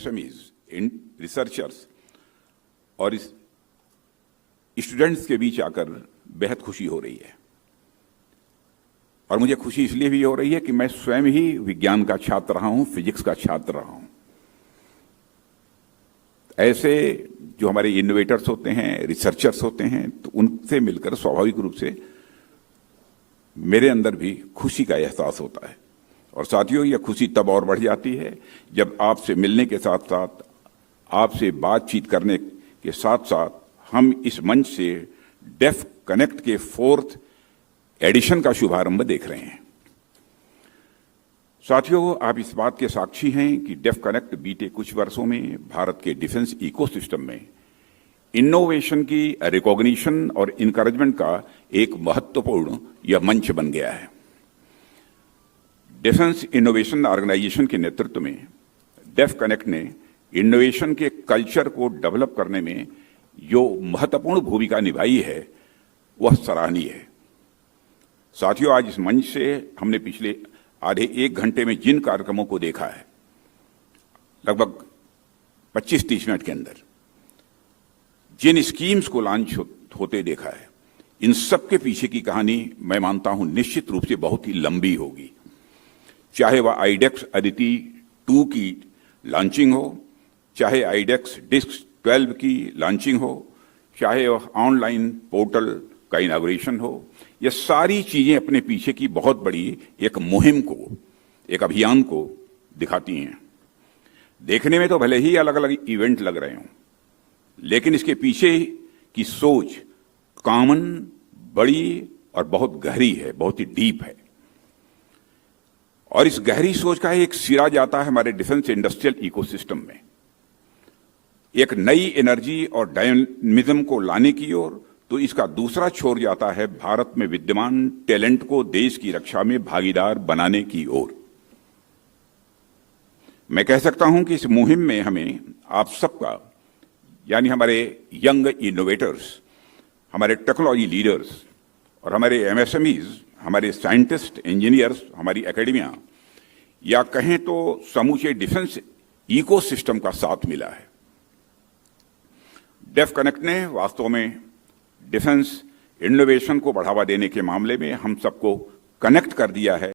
MSMEs, researchers और इस students के बीच आकर बेहद खुशी हो रही है। और मुझे खुशी इसलिए भी हो रही है कि मैं स्वयं ही विज्ञान का छात्र रहा हूं, फिजिक्स का छात्र रहा हूं। ऐसे जो हमारे इनोवेटर्स होते हैं, रिसर्चर्स होते हैं, तो उनसे मिलकर स्वाभाविक रूप से मेरे अंदर भी खुशी का एहसास होता है। और साथियों, यह खुशी तब और बढ़ जाती है जब आपसे मिलने के साथ साथ, आपसे बातचीत करने के साथ साथ हम इस मंच से डेफ कनेक्ट के 4th एडिशन का शुभारंभ देख रहे हैं। साथियों, आप इस बात के साक्षी हैं कि डेफ कनेक्ट बीते कुछ वर्षों में भारत के डिफेंस इकोसिस्टम में इनोवेशन की रिकॉग्निशन और इनकरेजमेंट का एक महत्वपूर्ण यह मंच बन गया है। डिफेंस इनोवेशन ऑर्गेनाइजेशन के नेतृत्व में डेफ कनेक्ट ने इनोवेशन के कल्चर को डेवलप करने में जो महत्वपूर्ण भूमिका निभाई है वह सराहनीय है। साथियों, आज इस मंच से हमने पिछले आधे 1 घंटे में जिन कार्यक्रमों को देखा है, लगभग 25-30 मिनट के अंदर जिन स्कीम्स को लॉन्च होते देखा है, इन सब के पीछे की कहानी मैं मानता हूं निश्चित रूप से बहुत ही लंबी होगी। चाहे वह आईडेक्स अदिति 2 की लॉन्चिंग हो, चाहे आईडेक्स डिस्क 12 की लॉन्चिंग हो, चाहे वह ऑनलाइन पोर्टल का इनॉग्रेशन हो, ये सारी चीजें अपने पीछे की बहुत बड़ी एक मुहिम को, एक अभियान को दिखाती हैं। देखने में तो भले ही अलग अलग इवेंट लग रहे हों, लेकिन इसके पीछे की सोच कॉमन, बड़ी और बहुत गहरी है, बहुत ही डीप है। और इस गहरी सोच का एक सिरा जाता है हमारे डिफेंस इंडस्ट्रियल इकोसिस्टम में, एक नई एनर्जी और डायनेमिज्म को लाने की ओर। तो इसका दूसरा छोर जाता है भारत में विद्यमान टैलेंट को देश की रक्षा में भागीदार बनाने की ओर। मैं कह सकता हूं कि इस मुहिम में हमें आप सबका, यानी हमारे यंग इनोवेटर्स, हमारे टेक्नोलॉजी लीडर्स और हमारे MSMEs, हमारे साइंटिस्ट, इंजीनियर्स, हमारी एकेडमिया, या कहें तो समूचे डिफेंस इकोसिस्टम का साथ मिला है। डेफ कनेक्ट ने वास्तव में डिफेंस इनोवेशन को बढ़ावा देने के मामले में हम सबको कनेक्ट कर दिया है।